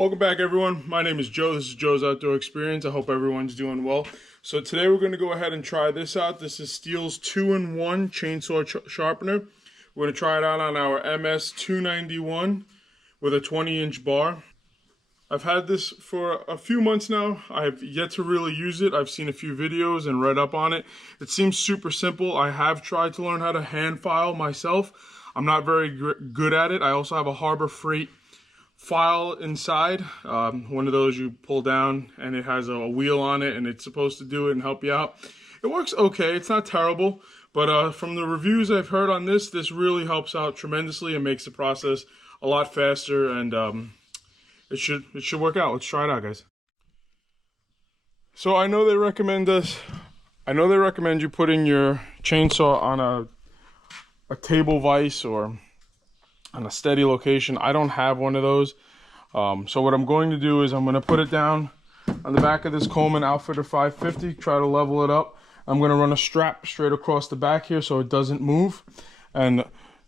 Welcome back, everyone. My name is Joe. This is Joe's Outdoor Experience. I hope everyone's doing well. So today we're going to go ahead and try this out. This is Stihl's 2-in-1 chainsaw sharpener. We're going to try it out on our MS-291 with a 20-inch bar. I've had this for a few months now. I've yet to really use it. I've seen a few videos and read up on it. It seems super simple. I have tried to learn how to hand file myself. I'm not very good at it. I also have a Harbor Freight file inside, one of those you pull down and it has a wheel on it and it's supposed to do it and help you out. It works okay, it's not terrible, but from the reviews I've heard on this really helps out tremendously and makes the process a lot faster, and it should work out. Let's try it out, guys. So I know they recommend you putting your chainsaw on a table vise or on a steady location. I don't have one of those. So what I'm going to do is I'm going to put it down on the back of this Coleman Outfitter 550, try to level it up. I'm going to run a strap straight across the back here so it doesn't move, and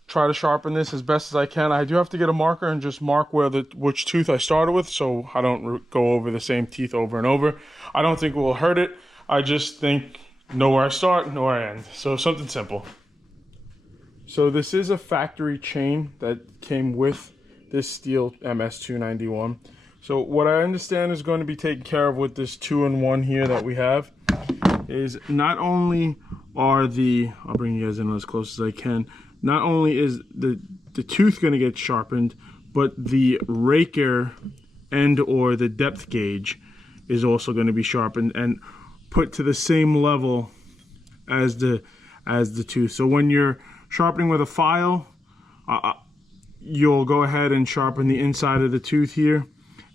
try to sharpen this as best as I can. I do have to get a marker and just mark which tooth I started with so I don't go over the same teeth over and over. I don't think it will hurt it. I just think know where I start, know where I end. So something simple. So this is a factory chain that came with this Stihl MS-291. So what I understand is going to be taken care of with this 2-in-1 here that we have is not only are I'll bring you guys in as close as I can, not only is the tooth going to get sharpened, but the raker and or the depth gauge is also going to be sharpened and put to the same level as the tooth. So when you're sharpening with a file, you'll go ahead and sharpen the inside of the tooth here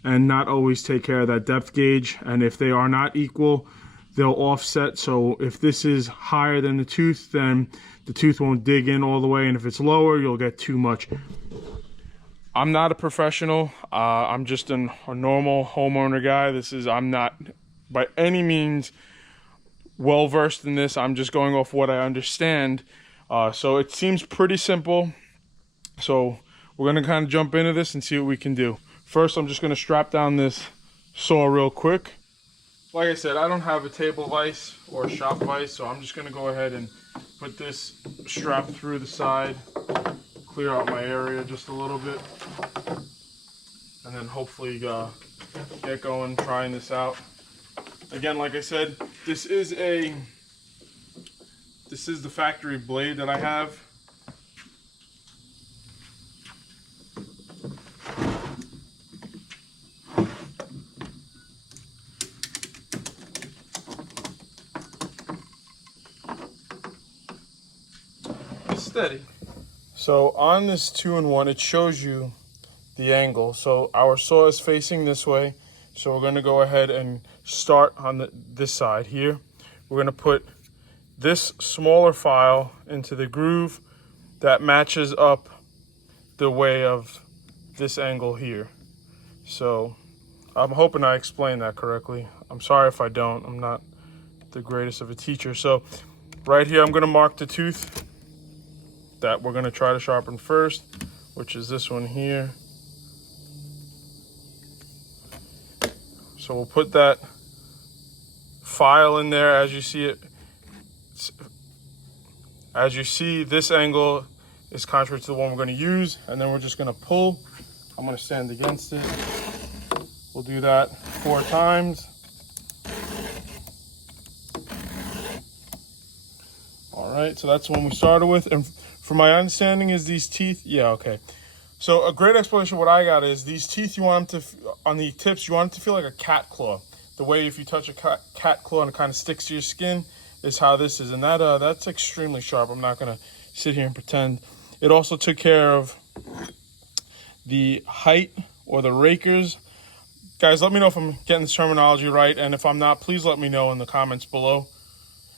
and not always take care of that depth gauge. And if they are not equal, they'll offset. So if this is higher than the tooth, then the tooth won't dig in all the way. And if it's lower, you'll get too much. I'm not a professional. I'm just a normal homeowner guy. I'm not by any means well versed in this. I'm just going off what I understand. So it seems pretty simple. So we're going to kind of jump into this and see what we can do. First, I'm just going to strap down this saw real quick. Like I said, I don't have a table vise or a shop vise, so I'm just going to go ahead and put this strap through the side, clear out my area just a little bit, and then hopefully get going trying this out. Again, like I said, this is the factory blade that I have. It's steady. So on this 2-in-1, it shows you the angle. So our saw is facing this way. So we're going to go ahead and start on this side here. We're going to put this smaller file into the groove that matches up the way of this angle here. So I'm hoping I explained that correctly. I'm sorry if I don't. I'm not the greatest of a teacher. So right here, I'm going to mark the tooth that we're going to try to sharpen first, which is this one here. So we'll put that file in there as you see it. As you see, this angle is contrary to the one we're going to use, and then we're just going to pull. I'm going to stand against it. We'll do that 4 times. All right, so that's the one we started with. And from my understanding is these teeth, yeah, okay. So a great explanation of what I got is these teeth, you want them to, on the tips, you want it to feel like a cat claw. The way if you touch a cat claw and it kind of sticks to your skin is how this is. And that's extremely sharp. I'm not going to sit here and pretend. It also took care of the height or the rakers. Guys, let me know if I'm getting this terminology right. And if I'm not, please let me know in the comments below.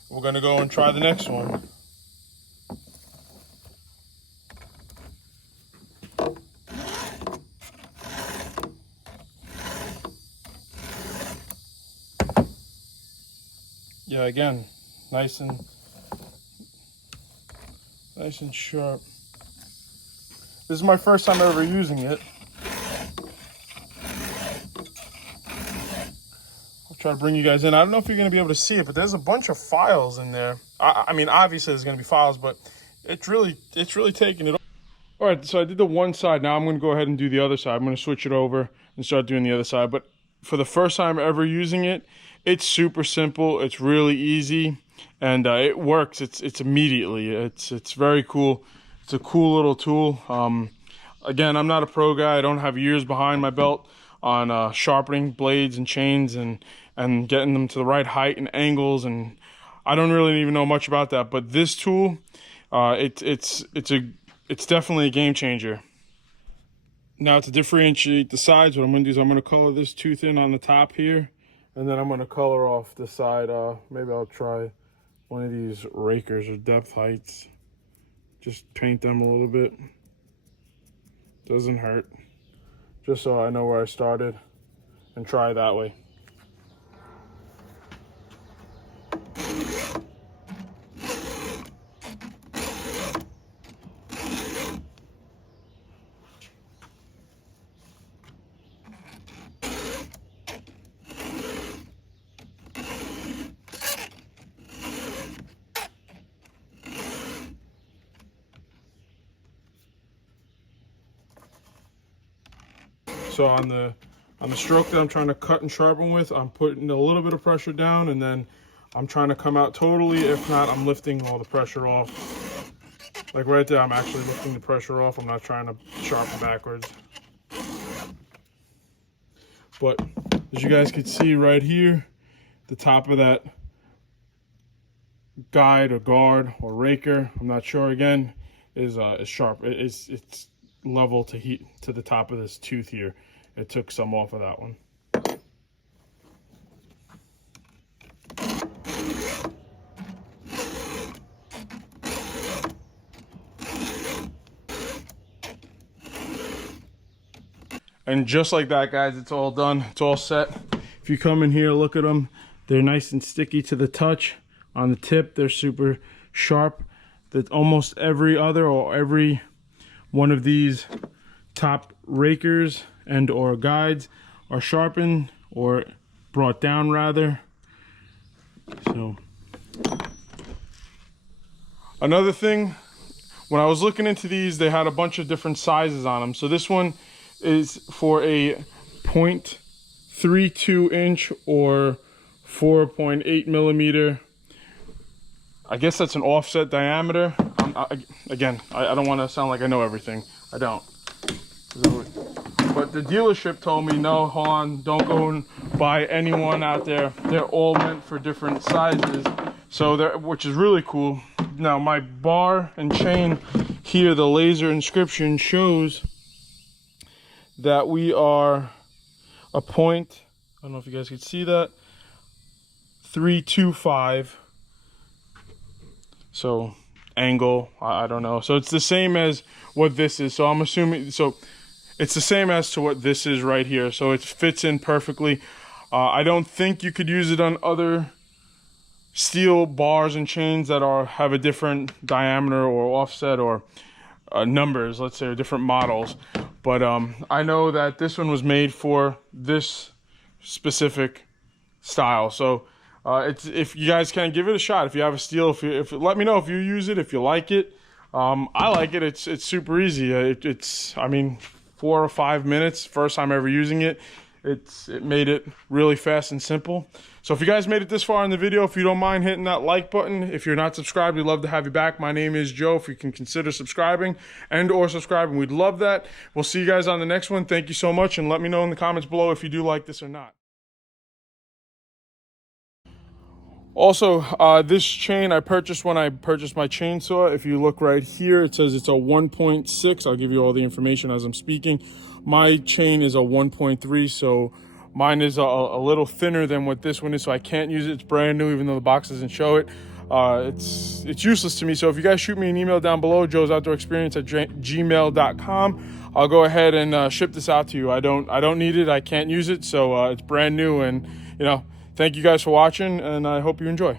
We're going to go and try the next one. Yeah, again, nice and sharp. This is my first time ever using it. try to bring you guys in. I don't know if you're going to be able to see it, but there's a bunch of files in there. I mean, obviously there's going to be files, but it's really taking it. All right, so I did the one side. Now I'm going to go ahead and do the other side. I'm going to switch it over and start doing the other side. But for the first time ever using it, it's super simple. It's really easy, and it works. It's immediately. It's very cool. It's a cool little tool. Again, I'm not a pro guy. I don't have years behind my belt on sharpening blades and chains and getting them to the right height and angles, and I don't really even know much about that. But this tool, it's definitely a game changer. Now, to differentiate the sides, what I'm going to do is I'm going to color this tooth in on the top here, and then I'm going to color off the side. Maybe I'll try one of these rakers or depth heights. Just paint them a little bit. Doesn't hurt. Just so I know where I started and try that way. So on the stroke that I'm trying to cut and sharpen with, I'm putting a little bit of pressure down, and then I'm trying to come out totally. If not, I'm lifting all the pressure off. Like right there, I'm actually lifting the pressure off. I'm not trying to sharpen backwards. But as you guys can see right here, the top of that guide or guard or raker, I'm not sure again, is sharp. It's level to the top of this tooth here. It took some off of that one. And just like that, guys, it's all done. It's all set. If you come in here, look at them. They're nice and sticky to the touch. On the tip, they're super sharp. That almost every other or every one of these top rakers and or guides are sharpened or brought down rather. So another thing, when I was looking into these, they had a bunch of different sizes on them. So this one is for a 0.32 inch or 4.8 millimeter. I guess that's an offset diameter. Again, I don't want to sound like I know everything. I don't. But the dealership told me, no, hold on, don't go and buy any one out there. They're all meant for different sizes, so which is really cool. Now my bar and chain here, the laser inscription shows that we are a point, I don't know if you guys can see that, 325. So angle, I don't know. So it's the same as what this is. So I'm assuming, so it's the same as to what this is right here. So it fits in perfectly. I don't think you could use it on other steel bars and chains that have a different diameter or offset or numbers, let's say, or different models. But I know that this one was made for this specific style. So if you guys can give it a shot, if you have a Stihl, if let me know if you use it, if you like it. I like it. It's super easy. I mean, 4 or 5 minutes. First time ever using it. It made it really fast and simple. So if you guys made it this far in the video, if you don't mind hitting that like button, if you're not subscribed, we'd love to have you back. My name is Joe. If you can consider subscribing and or subscribing, we'd love that. We'll see you guys on the next one. Thank you so much, and let me know in the comments below if you do like this or not. Also, this chain I purchased when I purchased my chainsaw. If you look right here, it says it's a 1.6. I'll give you all the information as I'm speaking. My chain is a 1.3, so mine is a little thinner than what this one is, so I can't use it. It's brand new, even though the box doesn't show it. It's useless to me. So if you guys shoot me an email down below, joe'soutdoorexperience@gmail.com, I'll go ahead and ship this out to you. I don't need it. I can't use it, so it's brand new, and thank you guys for watching, and I hope you enjoy.